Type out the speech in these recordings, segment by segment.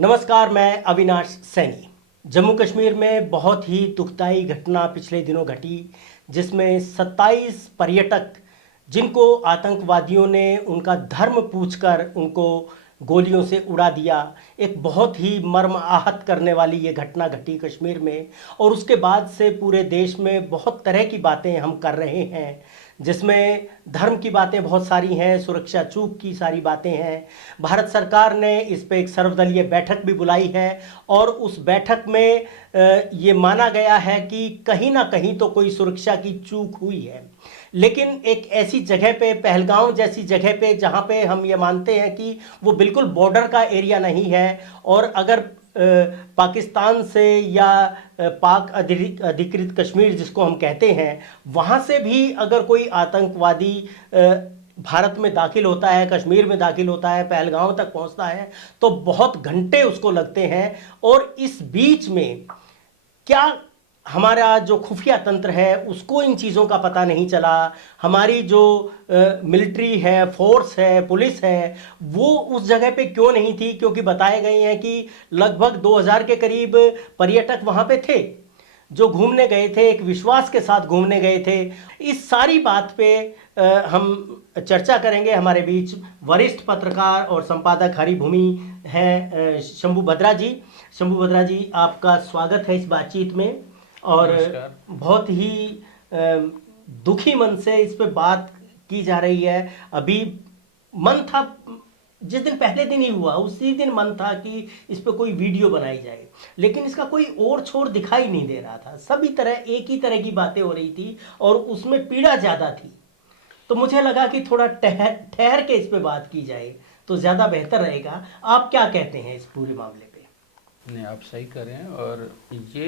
नमस्कार, मैं अविनाश सैनी। जम्मू कश्मीर में बहुत ही दुखदाई घटना पिछले दिनों घटी, जिसमें 27 पर्यटक जिनको आतंकवादियों ने उनका धर्म पूछकर उनको गोलियों से उड़ा दिया। एक बहुत ही मर्म आहत करने वाली ये घटना घटी कश्मीर में, और उसके बाद से पूरे देश में बहुत तरह की बातें हम कर रहे हैं, जिसमें धर्म की बातें बहुत सारी हैं, सुरक्षा चूक की सारी बातें हैं। भारत सरकार ने इस पे एक सर्वदलीय बैठक भी बुलाई है, और उस बैठक में ये माना गया है कि कहीं ना कहीं तो कोई सुरक्षा की चूक हुई है। लेकिन एक ऐसी जगह पे, पहलगांव जैसी जगह पे, जहाँ पे हम ये मानते हैं कि वो बिल्कुल बॉर्डर का एरिया नहीं है, और अगर पाकिस्तान से या पाक अधिकृत कश्मीर जिसको हम कहते हैं, वहाँ से भी अगर कोई आतंकवादी भारत में दाखिल होता है, कश्मीर में दाखिल होता है, पहलगांव तक पहुंचता है, तो बहुत घंटे उसको लगते हैं। और इस बीच में क्या हमारा जो खुफिया तंत्र है उसको इन चीज़ों का पता नहीं चला? हमारी जो मिलिट्री है, फोर्स है, पुलिस है, वो उस जगह पे क्यों नहीं थी? क्योंकि बताए गए हैं कि लगभग 2000 के करीब पर्यटक वहाँ पे थे, जो घूमने गए थे, एक विश्वास के साथ घूमने गए थे। इस सारी बात पे हम चर्चा करेंगे। हमारे बीच वरिष्ठ पत्रकार और संपादक हरिभूमि हैं शंभू भद्रा जी। शंभू भद्रा जी, आपका स्वागत है इस बातचीत में। और नमस्कार। बहुत ही दुखी मन से इस पे बात की जा रही है। अभी मन था, जिस दिन पहले दिन ही हुआ उसी दिन मन था कि इस पे कोई वीडियो बनाई जाए, लेकिन इसका कोई और छोर दिखाई नहीं दे रहा था। सभी तरह एक ही तरह की बातें हो रही थी, और उसमें पीड़ा ज़्यादा थी। तो मुझे लगा कि थोड़ा ठहर ठहर के इस पे बात की जाए तो ज़्यादा बेहतर रहेगा। आप क्या कहते हैं इस पूरे मामले पे? नहीं, आप सही कर रहे हैं। और ये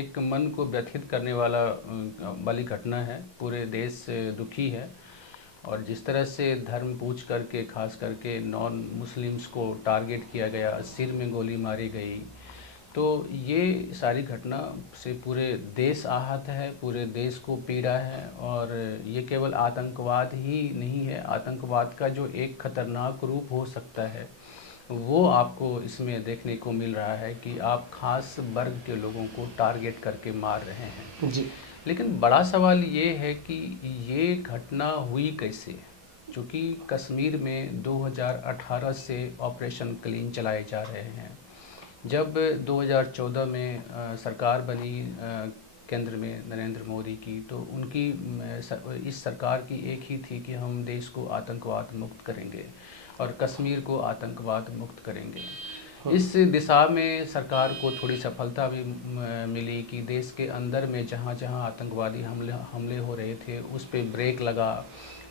एक मन को व्यथित करने वाली घटना है। पूरे देश दुखी है। और जिस तरह से धर्म पूछ करके खास करके नॉन मुस्लिम्स को टारगेट किया गया, सिर में गोली मारी गई, तो ये सारी घटना से पूरे देश आहत है, पूरे देश को पीड़ा है। और ये केवल आतंकवाद ही नहीं है, आतंकवाद का जो एक खतरनाक रूप हो सकता है वो आपको इसमें देखने को मिल रहा है कि आप खास वर्ग के लोगों को टारगेट करके मार रहे हैं। जी। लेकिन बड़ा सवाल ये है कि ये घटना हुई कैसे? क्योंकि कश्मीर में 2018 से ऑपरेशन क्लीन चलाए जा रहे हैं। जब 2014 में सरकार बनी केंद्र में नरेंद्र मोदी की, तो उनकी इस सरकार की एक ही थी कि हम देश को आतंकवाद मुक्त करेंगे और कश्मीर को आतंकवाद मुक्त करेंगे। इस दिशा में सरकार को थोड़ी सफलता भी मिली कि देश के अंदर में जहाँ जहाँ आतंकवादी हमले हो रहे थे उस पे ब्रेक लगा।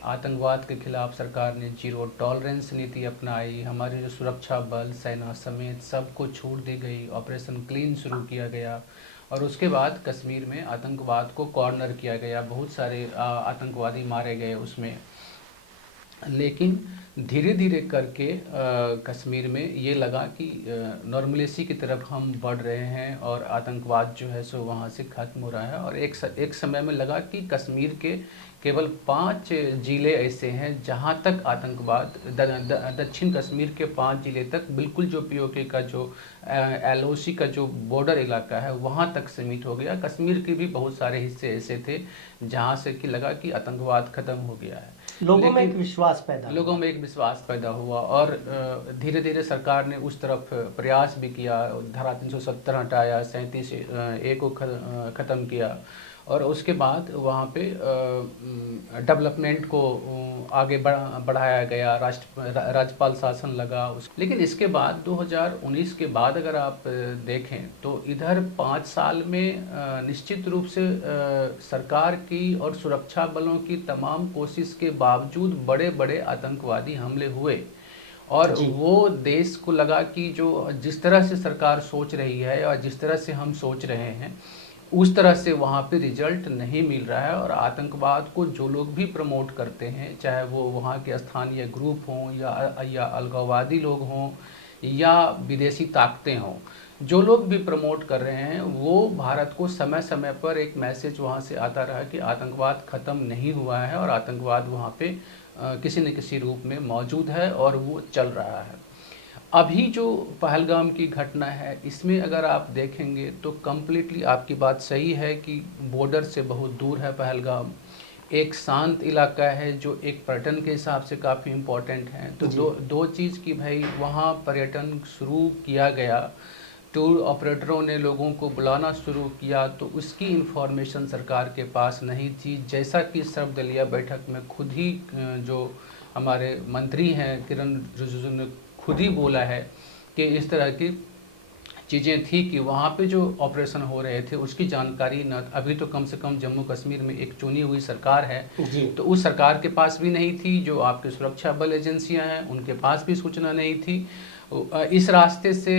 आतंकवाद के खिलाफ सरकार ने जीरो टॉलरेंस नीति अपनाई। हमारे जो सुरक्षा बल, सेना समेत सबको छूट दी गई। ऑपरेशन क्लीन शुरू किया गया, और उसके बाद कश्मीर में आतंकवाद को कॉर्नर किया गया। बहुत सारे आतंकवादी मारे गए उसमें। लेकिन धीरे धीरे करके कश्मीर में ये लगा कि नॉर्मलेसी की तरफ हम बढ़ रहे हैं और आतंकवाद जो है सो वहाँ से ख़त्म हो रहा है। और एक समय में लगा कि कश्मीर के केवल 5 ज़िले ऐसे हैं जहाँ तक आतंकवाद, दक्षिण कश्मीर के 5 ज़िले तक बिल्कुल जो पीओके का जो एलओसी का जो बॉर्डर इलाका है वहाँ तक सीमित हो गया। कश्मीर के भी बहुत सारे हिस्से ऐसे थे जहाँ से कि लगा कि आतंकवाद ख़त्म हो गया है। लोगों में एक लेकिन विश्वास पैदा लोगों हुआ। में एक विश्वास पैदा हुआ, और धीरे धीरे सरकार ने उस तरफ प्रयास भी किया। धारा 370 हटाया, 37A को ख़त्म किया, और उसके बाद वहाँ पे डेवलपमेंट को आगे बढ़ाया गया। राज्यपाल शासन लगा लेकिन इसके बाद 2019 के बाद अगर आप देखें तो इधर 5 साल में निश्चित रूप से सरकार की और सुरक्षा बलों की तमाम कोशिश के बावजूद बड़े बड़े आतंकवादी हमले हुए। और जी। वो देश को लगा कि जो जिस तरह से सरकार सोच रही है और जिस तरह से हम सोच रहे हैं उस तरह से वहाँ पे रिजल्ट नहीं मिल रहा है। और आतंकवाद को जो लोग भी प्रमोट करते हैं, चाहे वो वहाँ के स्थानीय ग्रुप हों या अलगाववादी लोग हों या विदेशी ताकतें हों, जो लोग भी प्रमोट कर रहे हैं, वो भारत को समय समय पर एक मैसेज वहाँ से आता रहा कि आतंकवाद ख़त्म नहीं हुआ है और आतंकवाद वहाँ पे किसी न किसी रूप में मौजूद है और वो चल रहा है। अभी जो पहलगाम की घटना है, इसमें अगर आप देखेंगे तो कम्प्लीटली आपकी बात सही है कि बॉर्डर से बहुत दूर है पहलगाम। एक शांत इलाका है जो एक पर्यटन के हिसाब से काफ़ी इम्पोर्टेंट है। तो जी। दो चीज़ की भाई, वहाँ पर्यटन शुरू किया गया, टूर ऑपरेटरों ने लोगों को बुलाना शुरू किया, तो उसकी इन्फॉर्मेशन सरकार के पास नहीं थी। जैसा कि सर्वदलीय बैठक में खुद ही जो हमारे मंत्री हैं किरण रिजिजू ने खुद ही बोला है कि इस तरह की चीज़ें थी कि वहाँ पे जो ऑपरेशन हो रहे थे उसकी जानकारी न, अभी तो कम से कम जम्मू कश्मीर में एक चुनी हुई सरकार है, जी। तो उस सरकार के पास भी नहीं थी। जो आपकी सुरक्षा बल एजेंसियां हैं उनके पास भी सूचना नहीं थी। इस रास्ते से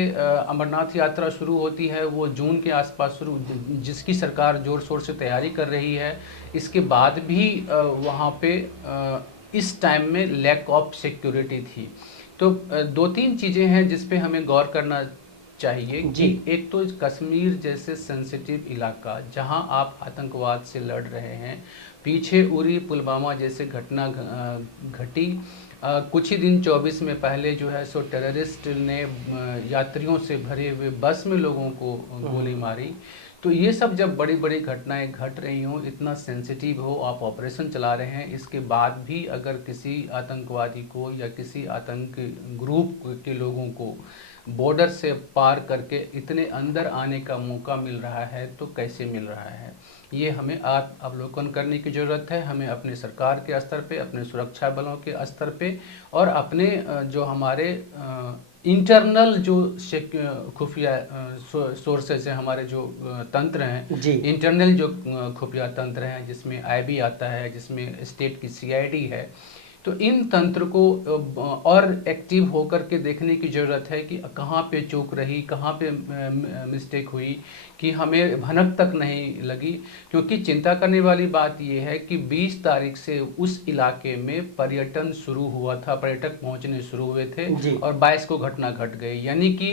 अमरनाथ यात्रा शुरू होती है, वो जून के आसपास शुरू, जिसकी सरकार ज़ोर शोर से तैयारी कर रही है। इसके बाद भी वहाँ पे इस टाइम में लैक ऑफ सिक्योरिटी थी। तो दो तीन चीज़ें हैं जिस पे हमें गौर करना चाहिए कि एक तो कश्मीर जैसे सेंसिटिव इलाका जहां आप आतंकवाद से लड़ रहे हैं, पीछे उरी पुलवामा जैसे घटना घटी, कुछ ही दिन 24 में पहले जो है सो टेररिस्ट ने यात्रियों से भरे हुए बस में लोगों को गोली मारी। तो ये सब जब बड़ी बड़ी घटनाएं घट रही हों, इतना सेंसिटिव हो, आप ऑपरेशन चला रहे हैं, इसके बाद भी अगर किसी आतंकवादी को या किसी आतंक ग्रुप के लोगों को बॉर्डर से पार करके इतने अंदर आने का मौका मिल रहा है, तो कैसे मिल रहा है, ये हमें अवलोकन करने की ज़रूरत है। हमें अपने सरकार के स्तर पे, अपने सुरक्षा बलों के स्तर पे और अपने जो हमारे इंटरनल जो खुफिया सोर्सेज हैं, हमारे जो तंत्र हैं, इंटरनल जो खुफिया तंत्र हैं, जिसमें आईबी आता है, जिसमें स्टेट की सीआईडी है, तो इन तंत्र को और एक्टिव होकर के देखने की ज़रूरत है कि कहाँ पे चूक रही, कहाँ पे मिस्टेक हुई, कि हमें भनक तक नहीं लगी। क्योंकि चिंता करने वाली बात यह है कि 20 तारीख से उस इलाके में पर्यटन शुरू हुआ था, पर्यटक पहुंचने शुरू हुए थे और 22 को घटना घट गई। यानी कि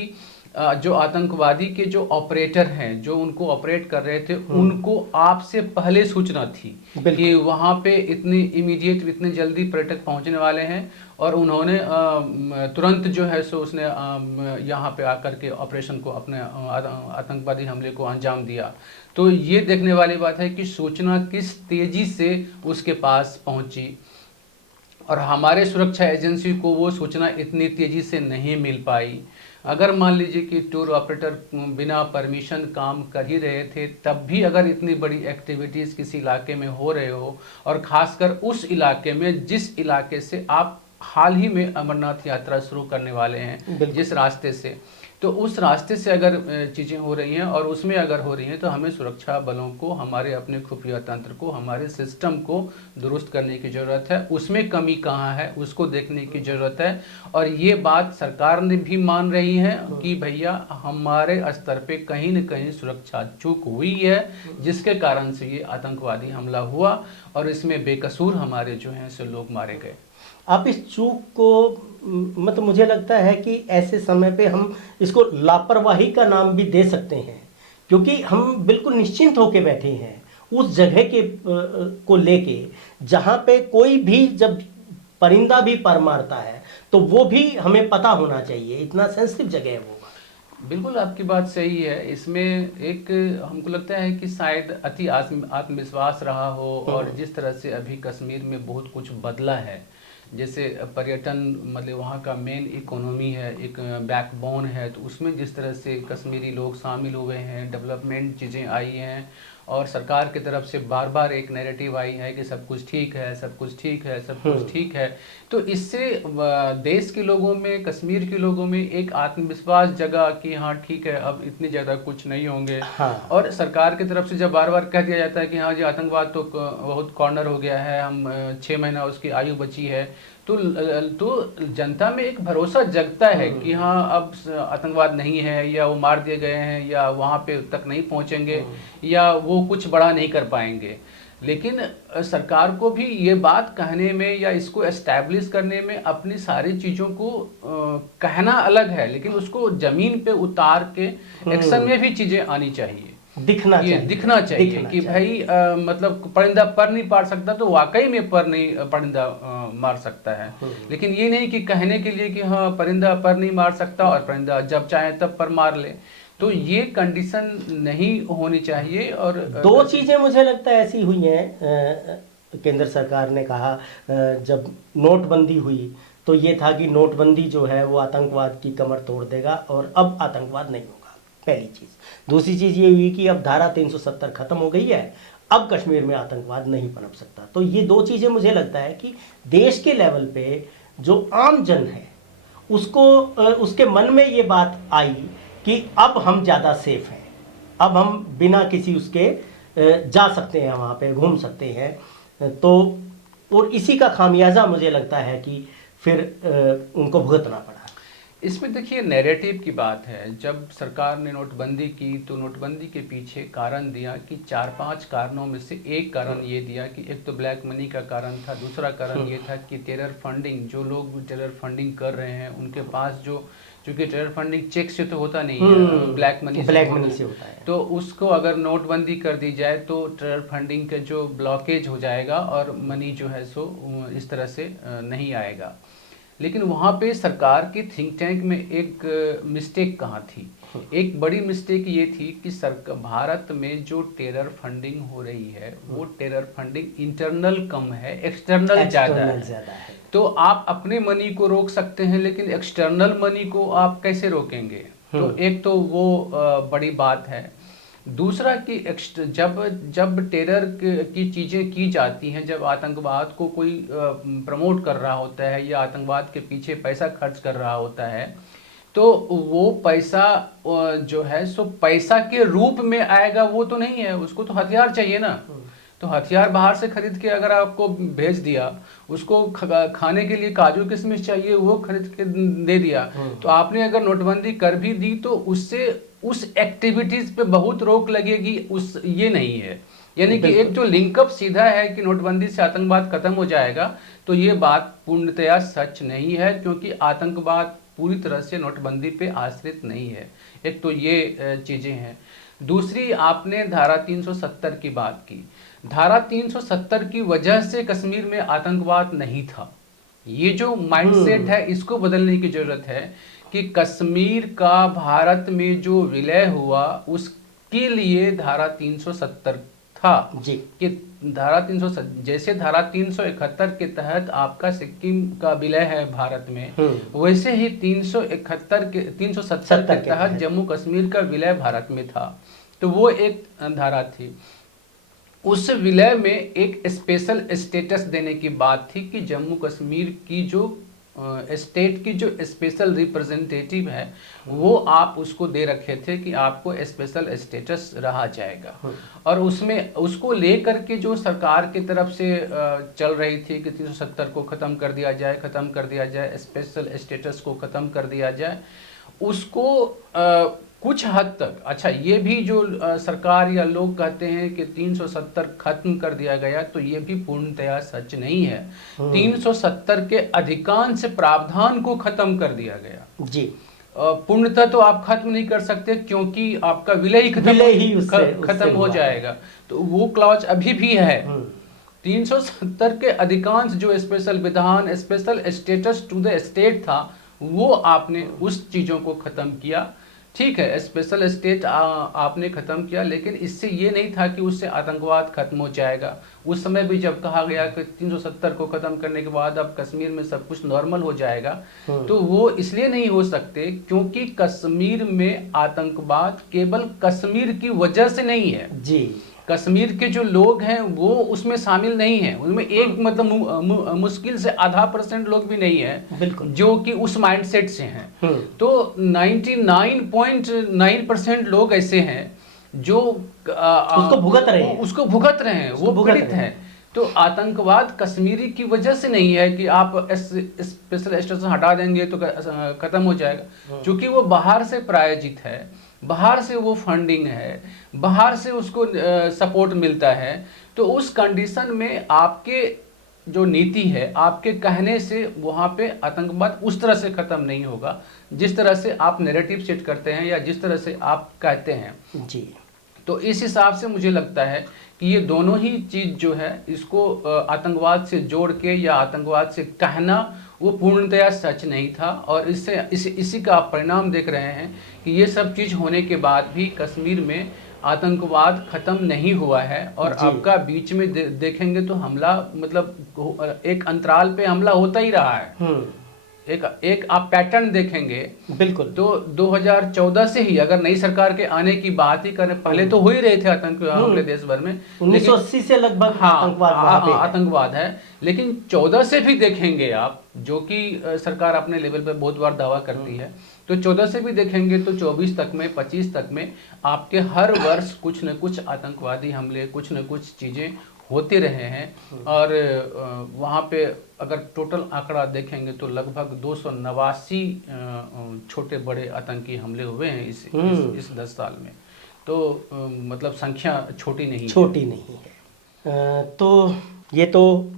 जो आतंकवादी के जो ऑपरेटर हैं, जो उनको ऑपरेट कर रहे थे, उनको आपसे पहले सूचना थी कि वहाँ पे इतनी इमीडिएट, इतने जल्दी पर्यटक पहुँचने वाले हैं, और उन्होंने तुरंत जो है सो उसने यहाँ पे आकर के ऑपरेशन को, अपने आतंकवादी हमले को अंजाम दिया। तो ये देखने वाली बात है कि सूचना किस तेज़ी से उसके पास पहुँची, और हमारे सुरक्षा एजेंसी को वो सूचना इतनी तेज़ी से नहीं मिल पाई। अगर मान लीजिए कि टूर ऑपरेटर बिना परमिशन काम कर ही रहे थे, तब भी अगर इतनी बड़ी एक्टिविटीज़ किसी इलाके में हो रहे हो, और ख़ासकर उस इलाके में जिस इलाके से आप हाल ही में अमरनाथ यात्रा शुरू करने वाले हैं, जिस रास्ते से, तो उस रास्ते से अगर चीज़ें हो रही हैं और उसमें अगर हो रही हैं, तो हमें सुरक्षा बलों को, हमारे अपने खुफिया तंत्र को, हमारे सिस्टम को दुरुस्त करने की ज़रूरत है। उसमें कमी कहाँ है उसको देखने की ज़रूरत है। और ये बात सरकार ने भी मान रही है कि भैया हमारे स्तर पे कहीं न कहीं सुरक्षा चूक हुई है, जिसके कारण से ये आतंकवादी हमला हुआ और इसमें बेकसूर हमारे जो हैं सो लोग मारे गए। आप इस चूक को, मतलब मुझे लगता है कि ऐसे समय पे हम इसको लापरवाही का नाम भी दे सकते हैं, क्योंकि हम बिल्कुल निश्चिंत होकर बैठे हैं उस जगह के को लेके, जहाँ पे कोई भी जब परिंदा भी पर मारता है तो वो भी हमें पता होना चाहिए, इतना सेंसिटिव जगह है वो। बिल्कुल आपकी बात सही है। इसमें एक हमको लगता है कि शायद अति आत्मविश्वास रहा हो, और जिस तरह से अभी कश्मीर में बहुत कुछ बदला है, जैसे पर्यटन, मतलब वहाँ का मेन इकोनॉमी है, एक बैकबोन है, तो उसमें जिस तरह से कश्मीरी लोग शामिल हुए हैं, डेवलपमेंट चीज़ें आई हैं, और सरकार की तरफ से बार बार एक नैरेटिव आई है कि सब कुछ ठीक है, सब कुछ ठीक है, सब कुछ ठीक है। तो इससे देश के लोगों में, कश्मीर के लोगों में एक आत्मविश्वास जगा कि हाँ ठीक है, अब इतनी ज़्यादा कुछ नहीं होंगे। और सरकार की तरफ से जब बार बार कह दिया जाता है कि हाँ जी आतंकवाद तो बहुत कॉर्नर हो गया है, हम 6 महीना उसकी आयु बची है, तो जनता में एक भरोसा जगता है कि हाँ अब आतंकवाद नहीं है, या वो मार दिए गए हैं, या वहाँ पे तक नहीं पहुँचेंगे, या वो कुछ बड़ा नहीं कर पाएंगे। लेकिन सरकार को भी ये बात कहने में या इसको एस्टैब्लिश करने में, अपनी सारी चीज़ों को कहना अलग है, लेकिन उसको ज़मीन पे उतार के एक्शन में भी चीज़ें आनी चाहिए। दिखना ये चाहिए, दिखना चाहिए दिखना कि चाहिए। भाई मतलब परिंदा पर नहीं पार सकता तो वाकई में पर नहीं परिंदा मार सकता है। लेकिन ये नहीं कि कहने के लिए कि हाँ परिंदा पर नहीं मार सकता और परिंदा जब चाहे तब पर मार ले, तो ये कंडीशन नहीं होनी चाहिए। और दो चीजें मुझे लगता है ऐसी हुई हैं। केंद्र सरकार ने कहा जब नोटबंदी हुई तो ये था कि नोटबंदी जो है वो आतंकवाद की कमर तोड़ देगा और अब आतंकवाद नहीं होगा, पहली चीज। दूसरी चीज ये हुई कि अब धारा 370 खत्म हो गई है, अब कश्मीर में आतंकवाद नहीं पनप सकता। तो ये दो चीजें मुझे लगता है कि देश के लेवल पे जो आम जन है उसको उसके मन में ये बात आई कि अब हम ज़्यादा सेफ हैं, अब हम बिना किसी उसके जा सकते हैं, वहाँ पे घूम सकते हैं। तो और इसी का खामियाजा मुझे लगता है कि फिर उनको भुगतना पड़ा। इसमें देखिए नैरेटिव की बात है। जब सरकार ने नोटबंदी की तो नोटबंदी के पीछे कारण दिया कि 4-5 कारणों में से एक कारण ये दिया कि एक तो ब्लैक मनी का कारण था, दूसरा कारण ये था कि टेरर फंडिंग, जो लोग टेरर फंडिंग कर रहे हैं उनके पास जो, क्योंकि टेरर फंडिंग चेक से तो होता नहीं है, ब्लैक मनी से होता है। तो उसको अगर नोटबंदी कर दी जाए तो टेरर फंडिंग का जो ब्लॉकेज हो जाएगा और मनी जो है सो इस तरह से नहीं आएगा। लेकिन वहाँ पे सरकार के थिंक टैंक में एक मिस्टेक कहाँ थी? एक बड़ी मिस्टेक ये थी कि सरकार भारत में जो टेरर फंडिंग हो रही है वो टेरर फंडिंग इंटरनल कम है, एक्सटर्नल ज़्यादा है। तो आप अपने मनी को रोक सकते हैं लेकिन एक्सटर्नल मनी को आप कैसे रोकेंगे? तो एक तो वो बड़ी बात है। दूसरा कि जब टेरर की चीज़ें की जाती हैं, जब आतंकवाद को कोई प्रमोट कर रहा होता है या आतंकवाद के पीछे पैसा खर्च कर रहा होता है, तो वो पैसा जो है सो पैसा के रूप में आएगा वो तो नहीं है, उसको तो हथियार चाहिए ना। तो हथियार बाहर से खरीद के अगर आपको भेज दिया, उसको खाने के लिए काजू किशमिश चाहिए वो खरीद के दे दिया, तो आपने अगर नोटबंदी कर भी दी तो उससे उस एक्टिविटीज पे बहुत रोक लगेगी, उस ये नहीं है। यानी कि एक जो लिंकअप सीधा है कि नोटबंदी से आतंकवाद खत्म हो जाएगा, तो ये बात पूर्णतया सच नहीं है, क्योंकि आतंकवाद पूरी तरह से नोटबंदी पे आश्रित नहीं है। एक तो ये चीजें हैं। दूसरी, आपने धारा 370 की बात की। धारा 370 की वजह से कश्मीर में आतंकवाद नहीं था। ये जो माइंडसेट है इसको बदलने की जरूरत है कि कश्मीर का भारत में जो विलय हुआ उसके लिए धारा 370 था जी। कि धारा 300 जैसे धारा 371 के तहत आपका सिक्किम का विलय है भारत में, वैसे ही 370 के तहत जम्मू कश्मीर का विलय भारत में था। तो वो एक धारा थी। उस विलय में एक स्पेशल स्टेटस देने की बात थी कि जम्मू कश्मीर की जो स्टेट की जो स्पेशल रिप्रेजेंटेटिव है वो आप उसको दे रखे थे कि आपको स्पेशल स्टेटस रहा जाएगा। और उसमें उसको लेकर के जो सरकार की तरफ से चल रही थी कि 370 को ख़त्म कर दिया जाए, स्पेशल स्टेटस को ख़त्म कर दिया जाए, उसको कुछ हद तक, अच्छा ये भी जो सरकार या लोग कहते हैं कि 370 खत्म कर दिया गया, तो ये भी पूर्णतया सच नहीं है। 370 के अधिकांश प्रावधान को खत्म कर दिया गया जी। पूर्णतः तो आप खत्म नहीं कर सकते क्योंकि आपका विलय ही खत्म हो जाएगा, तो वो क्लॉज अभी भी है। 370 के अधिकांश जो स्पेशल विधान, special status to the state था, वो आपने उस चीजों को खत्म किया। ठीक है, स्पेशल स्टेट आपने खत्म किया, लेकिन इससे ये नहीं था कि उससे आतंकवाद खत्म हो जाएगा। उस समय भी जब कहा गया कि 370 को खत्म करने के बाद अब कश्मीर में सब कुछ नॉर्मल हो जाएगा, तो वो इसलिए नहीं हो सकते क्योंकि कश्मीर में आतंकवाद केवल कश्मीर की वजह से नहीं है जी। कश्मीर के जो लोग हैं वो उसमें शामिल नहीं है, उनमें एक मतलब मुश्किल से % लोग भी नहीं है जो कि उस माइंडसेट से हैं। तो 99.9% लोग ऐसे हैं जो उसको भुगत रहे हैं, वो पीड़ित हैं। तो आतंकवाद कश्मीरी की वजह से नहीं है कि आप स्पेशल स्टेटस हटा देंगे तो खत्म हो जाएगा, क्योंकि वो बाहर से प्रायोजित है, बाहर से वो फंडिंग है, बाहर से उसको सपोर्ट मिलता है। तो उस कंडीशन में आपके जो नीति है, आपके कहने से वहाँ पे आतंकवाद उस तरह से खत्म नहीं होगा जिस तरह से आप नैरेटिव सेट करते हैं या जिस तरह से आप कहते हैं जी। तो इस हिसाब से मुझे लगता है कि ये दोनों ही चीज जो है इसको आतंकवाद से जोड़ के या आतंकवाद से कहना वो पूर्णतया सच नहीं था। और इसी का आप परिणाम देख रहे हैं कि ये सब चीज होने के बाद भी कश्मीर में आतंकवाद खत्म नहीं हुआ है। और जी। आपका बीच में देखेंगे तो हमला मतलब एक अंतराल पे हमला होता ही रहा है। एक आप पैटर्न देखेंगे बिल्कुल। तो 2014 से ही अगर नई सरकार के आने की बात ही करें, पहले तो हो ही रहे थे आतंक हमले देश भर में, 1980 से लगभग आतंकवाद वहां पे है। आतंकवाद है। लेकिन 14 से भी देखेंगे आप, जो कि सरकार अपने लेवल पे बहुत बार दावा करती है, तो 14 से भी देखेंगे तो 24 तक में 25 तक में आपके हर वर्ष कुछ न कुछ आतंकवादी हमले, कुछ न कुछ चीजें होते रहे हैं। और वहाँ पे अगर टोटल आंकड़ा देखेंगे तो लगभग 289 छोटे बड़े आतंकी हमले हुए हैं इस 10 साल में। तो मतलब संख्या छोटी नहीं है। तो ये तो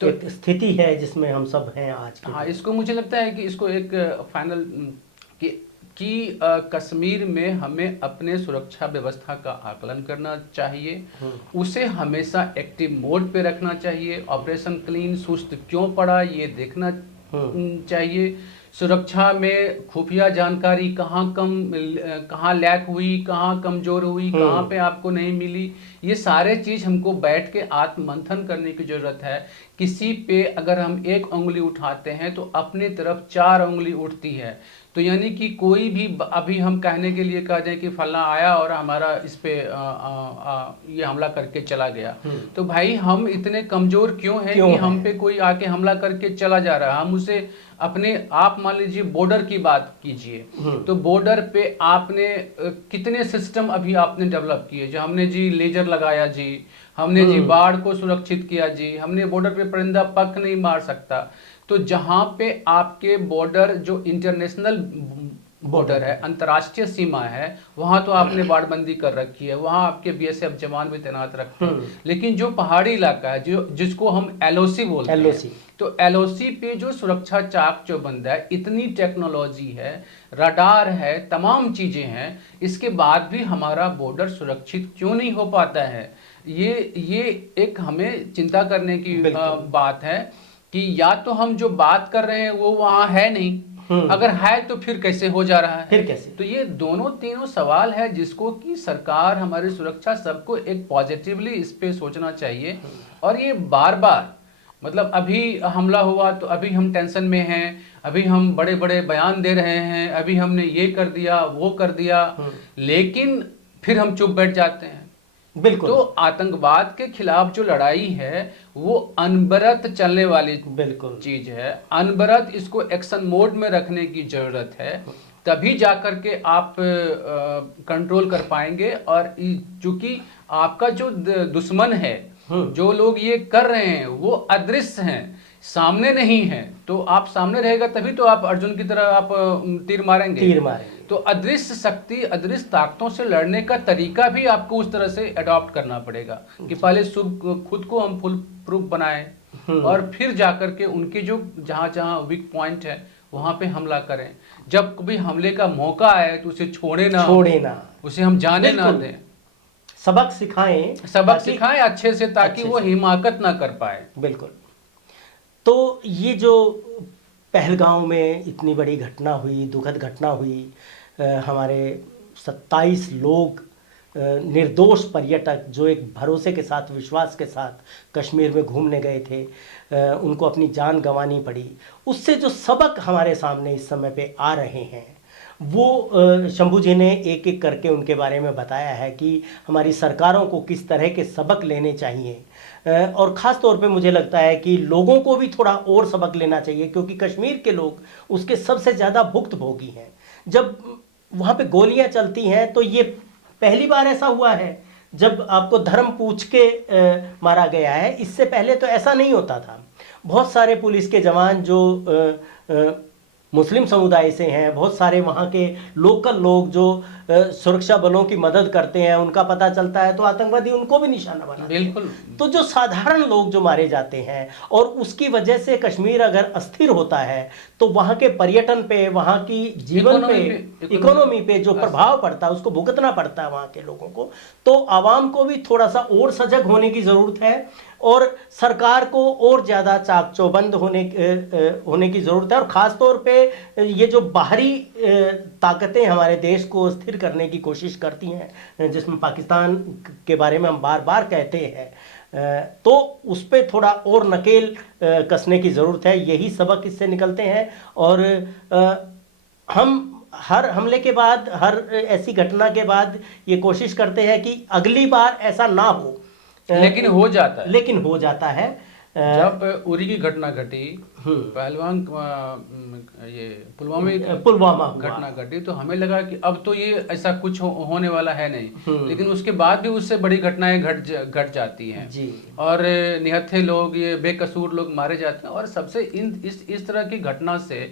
एक स्थिति है जिसमें हम सब हैं आज के। हाँ, इसको मुझे लगता है कि इसको एक फाइनल कि कश्मीर में हमें अपने सुरक्षा व्यवस्था का आकलन करना चाहिए, उसे हमेशा एक्टिव मोड पे रखना चाहिए। ऑपरेशन क्लीन सुस्त क्यों पड़ा ये देखना चाहिए। सुरक्षा में खुफिया जानकारी कहाँ लैक हुई, कहाँ कमजोर हुई, कहाँ पे आपको नहीं मिली, ये सारे चीज हमको बैठ के आत्ममंथन करने की जरूरत है। किसी पे अगर हम एक उंगली उठाते हैं तो अपनी तरफ 4 उंगली उठती है। तो यानी कि कोई भी अभी हम कहने के लिए कह दें कि फलना आया और हमारा इस पे ये हमला करके चला गया, तो भाई हम इतने कमजोर क्यों हैं कि हम पे कोई आके हमला करके चला जा रहा है। हम उसे अपने आप मान लीजिए बॉर्डर की बात कीजिए, तो बॉर्डर पे आपने कितने सिस्टम अभी आपने डेवलप किए, जो हमने जी लेजर लगाया जी, हमने जी बाढ़ को सुरक्षित किया जी, हमने बॉर्डर पे परिंदा पक नहीं मार सकता। तो जहां पे आपके बॉर्डर जो इंटरनेशनल बॉर्डर है, अंतर्राष्ट्रीय सीमा है, वहां तो आपने बाड़बंदी कर रखी है, वहां आपके बीएसएफ जवान भी तैनात रखते हैं। लेकिन जो पहाड़ी इलाका है, जो जिसको हम एलओसी बोलते हैं, तो एलओसी पे जो सुरक्षा चाक चौबंद है, इतनी टेक्नोलॉजी है, रडार है, तमाम चीजें हैं, इसके बाद भी हमारा बॉर्डर सुरक्षित क्यों नहीं हो पाता है। ये एक हमें चिंता करने की बात है कि या तो हम जो बात कर रहे हैं वो वहां है नहीं, अगर है तो फिर कैसे हो जा रहा है, फिर कैसे। तो ये तीनों सवाल है जिसको कि सरकार, हमारी सुरक्षा, सबको एक पॉजिटिवली इस पे सोचना चाहिए। और ये बार बार मतलब अभी हमला हुआ तो अभी हम टेंशन में हैं, अभी हम बड़े बड़े बयान दे रहे हैं, अभी हमने ये कर दिया वो कर दिया, लेकिन फिर हम चुप बैठ जाते हैं। बिल्कुल। तो आतंकवाद के खिलाफ जो लड़ाई है वो अनवरत चलने वाली बिल्कुल चीज है, अनवरत इसको एक्शन मोड में रखने की जरूरत है, तभी जाकर के आप कंट्रोल कर पाएंगे। और चूंकि आपका जो दुश्मन है, जो लोग ये कर रहे हैं, वो अदृश्य हैं, सामने नहीं है। तो आप सामने रहेगा तभी तो आप अर्जुन की तरह आप तीर मारेंगे। तो अदृश्य शक्ति, अदृश्य ताकतों से लड़ने का तरीका भी आपको उस तरह से अडॉप्ट करना पड़ेगा कि पहले खुद को हम फुल प्रूफ बनाएं और फिर जाकर के उनके जो जहां वीक पॉइंट है वहां पे हमला करें। जब कभी हमले का मौका आए तो उसे छोड़े ना, उसे हम जाने ना दें, सबक सिखाएं अच्छे से, ताकि वो हिमाकत ना कर पाए। बिल्कुल। तो ये जो पहलगांव में इतनी बड़ी घटना हुई, दुखद घटना हुई, हमारे 27 लोग निर्दोष पर्यटक जो एक भरोसे के साथ, विश्वास के साथ कश्मीर में घूमने गए थे, उनको अपनी जान गंवानी पड़ी। उससे जो सबक हमारे सामने इस समय पे आ रहे हैं वो शंभू जी ने एक एक करके उनके बारे में बताया है कि हमारी सरकारों को किस तरह के सबक लेने चाहिए। और ख़ास तौर पे मुझे लगता है कि लोगों को भी थोड़ा और सबक लेना चाहिए, क्योंकि कश्मीर के लोग उसके सबसे ज़्यादा भुक्तभोगी हैं। जब वहाँ पे गोलियाँ चलती हैं तो ये पहली बार ऐसा हुआ है जब आपको धर्म पूछ के मारा गया है। इससे पहले तो ऐसा नहीं होता था। बहुत सारे पुलिस के जवान जो मुस्लिम समुदाय से हैं, बहुत सारे वहाँ के लोकल लोग जो सुरक्षा बलों की मदद करते हैं, उनका पता चलता है तो आतंकवादी उनको भी निशाना बनाते हैं। बिल्कुल। तो जो साधारण लोग जो मारे जाते हैं, और उसकी वजह से कश्मीर अगर अस्थिर होता है तो वहाँ के पर्यटन पे, वहाँ की जीवन पे, इकोनॉमी पे जो प्रभाव पड़ता है उसको भुगतना पड़ता है वहाँ के लोगों को। तो आवाम को भी थोड़ा सा और सजग होने की ज़रूरत है, और सरकार को और ज़्यादा चाक चौबंद होने की ज़रूरत है। और ख़ास तौर पे ये जो बाहरी ताकतें हमारे देश को स्थिर करने की कोशिश करती हैं, जिसमें पाकिस्तान के बारे में हम बार बार कहते हैं, तो उस पर थोड़ा और नकेल कसने की ज़रूरत है। यही सबक इससे निकलते हैं। और हम हर हमले के बाद, हर ऐसी घटना के बाद ये कोशिश करते हैं कि अगली बार ऐसा ना हो, लेकिन हो जाता है। लेकिन हो जाता है। जब उरी की घटना घटी, पहलवान ये पुलवामा घटना घटी, तो हमें लगा कि अब तो ये ऐसा कुछ होने वाला है नहीं, लेकिन उसके बाद भी उससे बड़ी घटनाएं घट जाती हैं जी। और निहत्थे लोग, ये बेकसूर लोग मारे जाते हैं। और सबसे इस तरह की घटना से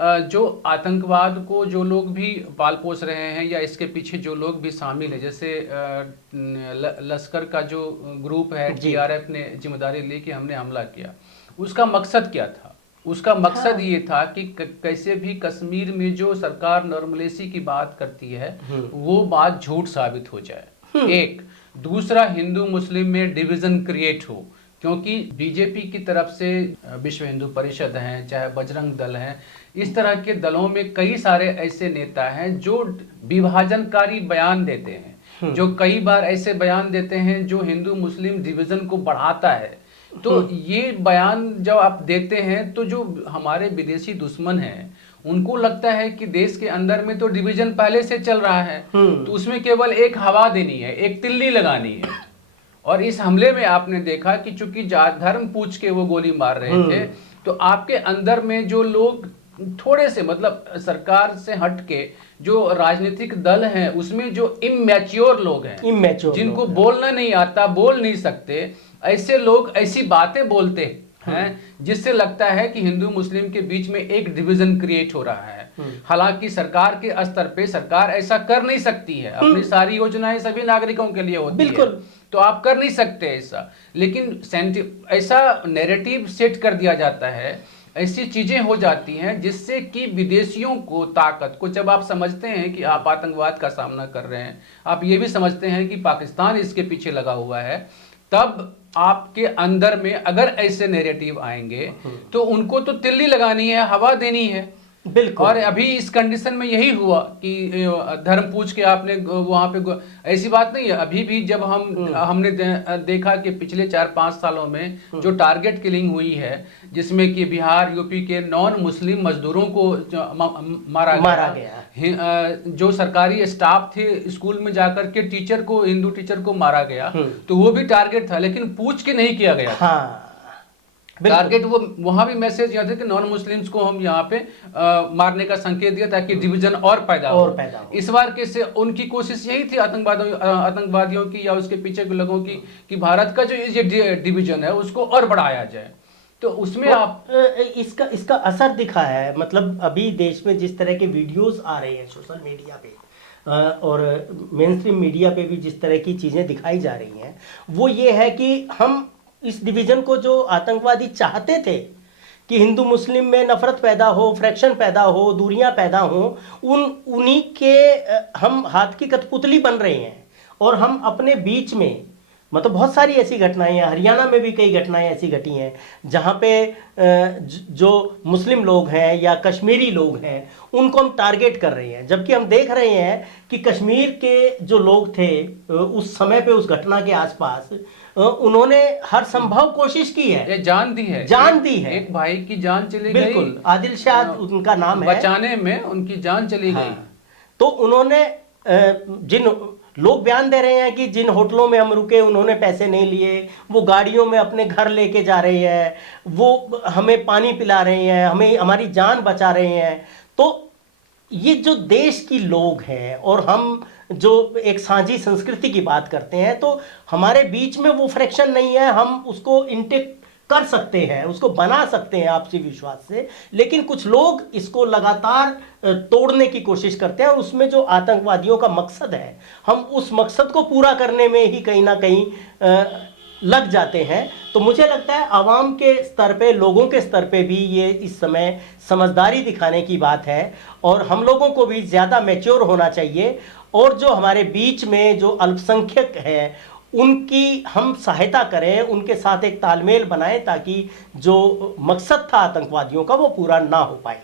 जो आतंकवाद को जो लोग भी पाल पोस रहे हैं, या इसके पीछे जो लोग भी शामिल हैं, जैसे लश्कर का जो ग्रुप है, TRF ने जिम्मेदारी ली कि हमने हमला किया, उसका मकसद क्या था? उसका मकसद ये था कि कैसे भी कश्मीर में जो सरकार नॉर्मलेसी की बात करती है वो बात झूठ साबित हो जाए। एक दूसरा, हिंदू मुस्लिम में डिवीजन क्रिएट हो, क्योंकि बीजेपी की तरफ से विश्व हिंदू परिषद हैं, चाहे बजरंग दल हैं, इस तरह के दलों में कई सारे ऐसे नेता हैं जो विभाजनकारी बयान देते हैं, जो कई बार ऐसे बयान देते हैं जो हिंदू मुस्लिम डिवीजन को बढ़ाता है। तो ये बयान जब आप देते हैं तो जो हमारे विदेशी दुश्मन हैं उनको लगता है कि देश के अंदर में तो डिवीजन पहले से चल रहा है, तो उसमें केवल एक हवा देनी है, एक तिल्ली लगानी है। और इस हमले में आपने देखा कि चूंकि जात धर्म पूछ के वो गोली मार रहे थे, तो आपके अंदर में जो लोग थोड़े से, मतलब सरकार से हट के जो राजनीतिक दल हैं, उसमें जो इमैच्योर लोग हैं, जिनको बोलना नहीं आता, बोल नहीं सकते, ऐसे लोग ऐसी बातें बोलते हैं जिससे लगता है कि हिंदू मुस्लिम के बीच में एक डिवीजन क्रिएट हो रहा है। हालांकि सरकार के स्तर पे सरकार ऐसा कर नहीं सकती है, अपनी सारी योजनाएं सभी नागरिकों के लिए होती है, तो आप कर नहीं सकते ऐसा। लेकिन ऐसा नैरेटिव सेट कर दिया जाता है, ऐसी चीजें हो जाती हैं जिससे कि विदेशियों को, ताकत को, जब आप समझते हैं कि आप आतंकवाद का सामना कर रहे हैं, आप ये भी समझते हैं कि पाकिस्तान इसके पीछे लगा हुआ है, तब आपके अंदर में अगर ऐसे नैरेटिव आएंगे तो उनको तो तिल्ली लगानी है, हवा देनी है। बिल्कुल। और अभी इस कंडीशन में यही हुआ कि धर्म पूछ के आपने वहां पे, ऐसी बात नहीं है। अभी भी जब हमने देखा कि पिछले 4-5 सालों में जो टारगेट किलिंग हुई है, जिसमें कि बिहार, यूपी के नॉन मुस्लिम मजदूरों को मारा गया। जो सरकारी स्टाफ थे, स्कूल में जाकर के टीचर को, हिंदू टीचर को मारा गया, तो वो भी टारगेट था, लेकिन पूछ के नहीं किया गया। हाँ, टारगेट वो वहां भी मैसेज यह था कि नॉन मुस्लिम्स को हम यहाँ पे मारने का संकेत दिया ताकि डिवीजन और पैदा हो। इस बार के से उनकी कोशिश यही थी आतंकवादियों की, या उसके पीछे के लोगों की, कि भारत का जो ये डिवीजन है उसको और बढ़ाया जाए। तो उसमें आप इसका असर दिखा है। मतलब अभी देश में जिस तरह के वीडियोस आ रहे हैं सोशल मीडिया पे और मेन स्ट्रीम मीडिया पे भी जिस तरह की चीजें दिखाई जा रही हैं, वो ये है कि हम इस डिवीजन को, जो आतंकवादी चाहते थे कि हिंदू मुस्लिम में नफरत पैदा हो, फ्रैक्शन पैदा हो, दूरियां पैदा हो, उन्हीं के हम हाथ की कठपुतली बन रहे हैं। और हम अपने बीच में, मतलब बहुत सारी ऐसी घटनाएं हैं, हरियाणा में भी कई घटनाएं ऐसी घटी हैं जहां पे जो मुस्लिम लोग हैं या कश्मीरी लोग हैं उनको हम टारगेट कर रहे हैं, जबकि हम देख रहे हैं कि कश्मीर के जो लोग थे उस समय पे, उस घटना के आसपास, उन्होंने हर संभव कोशिश की है, जान दी है, एक भाई की जान चली गई। बिल्कुल, आदिल शाह उनका नाम है, बचाने में उनकी जान चली गई। तो उन्होंने, जिन लोग बयान दे रहे हैं कि जिन होटलों में हम रुके उन्होंने पैसे नहीं लिए, वो गाड़ियों में अपने घर लेके जा रहे हैं, वो हमें पानी पिला रहे हैं, हमें हमारी जान बचा रहे हैं। तो ये जो देश की लोग हैं, और हम जो एक साझी संस्कृति की बात करते हैं, तो हमारे बीच में वो फ्रैक्शन नहीं है, हम उसको इंटेक्ट कर सकते हैं, उसको बना सकते हैं आपसी विश्वास से, लेकिन कुछ लोग इसको लगातार तोड़ने की कोशिश करते हैं और उसमें जो आतंकवादियों का मकसद है, हम उस मकसद को पूरा करने में ही कहीं ना कहीं लग जाते हैं। तो मुझे लगता है आवाम के स्तर पे, लोगों के स्तर पे भी ये इस समय समझदारी दिखाने की बात है और हम लोगों को भी ज़्यादा मैच्योर होना चाहिए और जो हमारे बीच में जो अल्पसंख्यक है उनकी हम सहायता करें, उनके साथ एक तालमेल बनाएं ताकि जो मकसद था आतंकवादियों का वो पूरा ना हो पाए।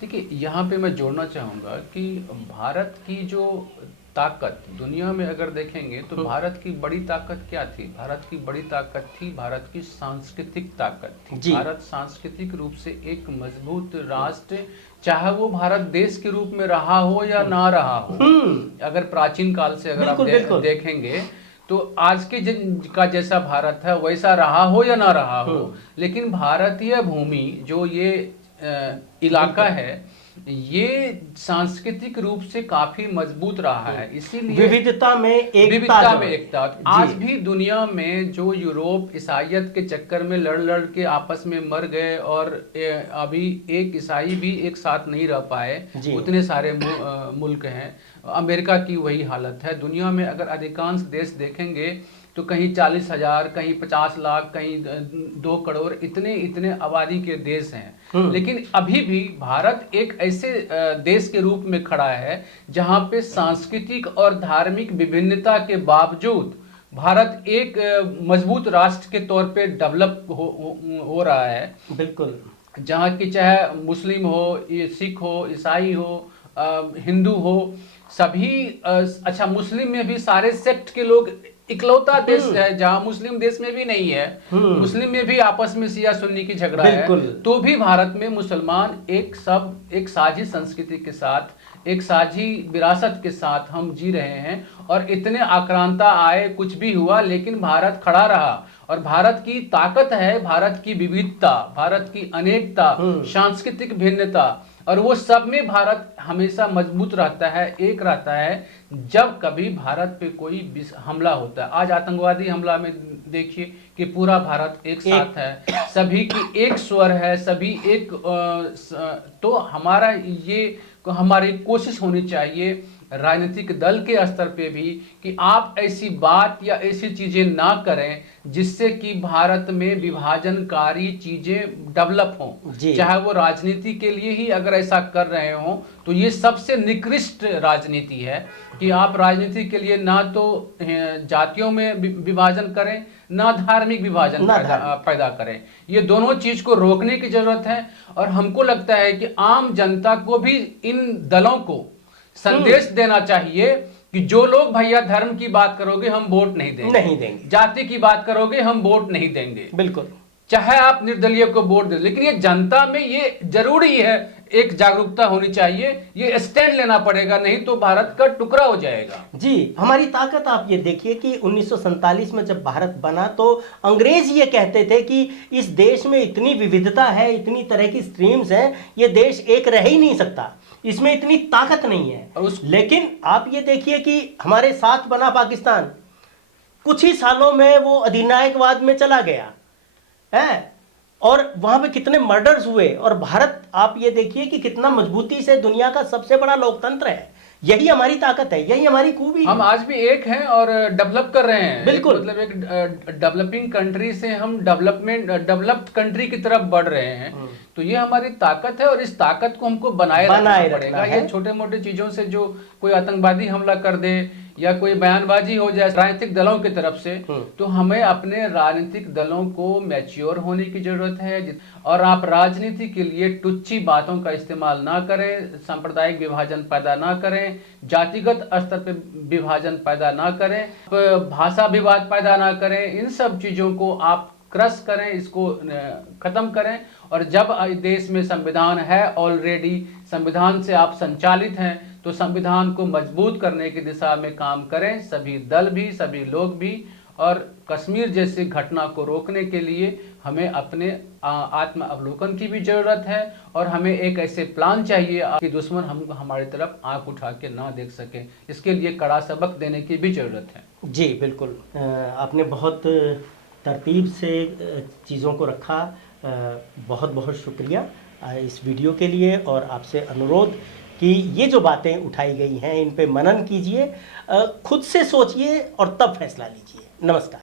देखिए, यहाँ पे मैं जोड़ना चाहूँगा कि भारत की जो ताकत दुनिया में अगर देखेंगे तो भारत की बड़ी ताकत क्या थी? भारत की बड़ी ताकत थी भारत की सांस्कृतिक ताकत थी। भारत सांस्कृतिक रूप से एक मजबूत राष्ट्र, चाहे वो भारत देश के रूप में रहा हो या ना रहा हो। अगर प्राचीन काल से अगर आप देखेंगे तो आज के का जैसा भारत है वैसा रहा हो या ना रहा हो, लेकिन भारतीय भूमि जो ये इलाका है ये सांस्कृतिक रूप से काफी मजबूत रहा है। इसीलिए विविधता में एकता। आज भी दुनिया में जो यूरोप ईसाइयत के चक्कर में लड़ लड़ के आपस में मर गए और अभी एक ईसाई भी एक साथ नहीं रह पाए, उतने सारे मुल्क हैं। अमेरिका की वही हालत है। दुनिया में अगर अधिकांश देश देखेंगे तो कहीं 40,000, कहीं 50 लाख, कहीं 2 करोड़, इतने इतने आबादी के देश हैं। लेकिन अभी भी भारत एक ऐसे देश के रूप में खड़ा है जहां पे सांस्कृतिक और धार्मिक विभिन्नता के बावजूद भारत एक मजबूत राष्ट्र के तौर पे डेवलप हो रहा है। बिल्कुल, जहाँ की चाहे मुस्लिम हो, सिख हो, ईसाई हो, हिंदू हो, सभी अच्छा मुस्लिम में भी सारे सेक्ट के लोग, इकलौता देश है जहां मुस्लिम देश में भी नहीं है, मुस्लिम में भी आपस में शिया सुन्नी की झगड़ा है, तो भी भारत में मुसलमान एक साझी संस्कृति के साथ, एक साझी विरासत के साथ हम जी रहे हैं। और इतने आक्रांता आए, कुछ भी हुआ, लेकिन भारत खड़ा रहा। और भारत की ताकत है भारत की विविधता, भारत की अनेकता, सांस्कृतिक भिन्नता, और वो सब में भारत हमेशा मजबूत रहता है, एक रहता है। जब कभी भारत पे कोई हमला होता है, आज आतंकवादी हमला में देखिए कि पूरा भारत एक साथ है, सभी की एक स्वर है, सभी एक तो हमारी कोशिश होनी चाहिए राजनीतिक दल के स्तर पे भी कि आप ऐसी बात या ऐसी चीजें ना करें जिससे कि भारत में विभाजनकारी चीजें डेवलप हों। चाहे वो राजनीति के लिए ही अगर ऐसा कर रहे हो तो ये सबसे निकृष्ट राजनीति है कि आप राजनीति के लिए ना तो जातियों में विभाजन करें, ना धार्मिक विभाजन पैदा करें। ये दोनों चीज को रोकने की जरूरत है। और हमको लगता है कि आम जनता को भी इन दलों को संदेश देना चाहिए कि जो लोग भैया धर्म की बात करोगे हम वोट नहीं देंगे, जाति की बात करोगे हम वोट नहीं देंगे। बिल्कुल, चाहे आप निर्दलीय को वोट दे, लेकिन ये जनता में ये जरूरी है, एक जागरूकता होनी चाहिए, ये स्टैंड लेना पड़ेगा, नहीं तो भारत का टुकड़ा हो जाएगा। जी, हमारी ताकत आप ये देखिए कि 1947 में जब भारत बना तो अंग्रेज ये कहते थे कि इस देश में इतनी विविधता है, इतनी तरह की स्ट्रीम्स हैं, ये देश एक रह ही नहीं सकता, इसमें इतनी ताकत नहीं है। लेकिन आप ये देखिए कि हमारे साथ बना पाकिस्तान कुछ ही सालों में वो अधिनायकवाद में चला गया है और वहां पे कितने मर्डर्स हुए। और भारत आप ये देखिए कि कितना मजबूती से दुनिया का सबसे बड़ा लोकतंत्र है। यही हमारी ताकत है, यही हमारी खूबी है। हम आज भी एक हैं और डेवलप कर रहे हैं। बिल्कुल, मतलब एक डेवलपिंग कंट्री से हम डेवलप्ड कंट्री की तरफ बढ़ रहे हैं। तो ये हमारी ताकत है और इस ताकत को हमको बनाए रखना पड़ेगा। ये छोटे मोटे चीजों से जो कोई आतंकवादी हमला कर दे या कोई बयानबाजी हो जाए राजनीतिक दलों की तरफ से, तो हमें अपने राजनीतिक दलों को मैच्योर होने की जरूरत है। और आप राजनीति के लिए टुच्ची बातों का इस्तेमाल ना करें, सांप्रदायिक विभाजन पैदा ना करें, जातिगत स्तर पर विभाजन पैदा ना करें, भाषा विवाद पैदा ना करें। इन सब चीजों को आप क्रश करें, इसको खत्म करें। और जब देश में संविधान है, ऑलरेडी संविधान से आप संचालित हैं, तो संविधान को मजबूत करने की दिशा में काम करें, सभी दल भी, सभी लोग भी। और कश्मीर जैसी घटना को रोकने के लिए हमें अपने आत्म अवलोकन की भी जरूरत है और हमें एक ऐसे प्लान चाहिए कि दुश्मन हमारी तरफ आंख उठा के ना देख सके। इसके लिए कड़ा सबक देने की भी जरूरत है। जी बिल्कुल, आपने बहुत तरतीब से चीज़ों को रखा। बहुत बहुत शुक्रिया इस वीडियो के लिए, और आपसे अनुरोध कि ये जो बातें उठाई गई हैं इन पे मनन कीजिए, खुद से सोचिए और तब फैसला लीजिए। नमस्कार।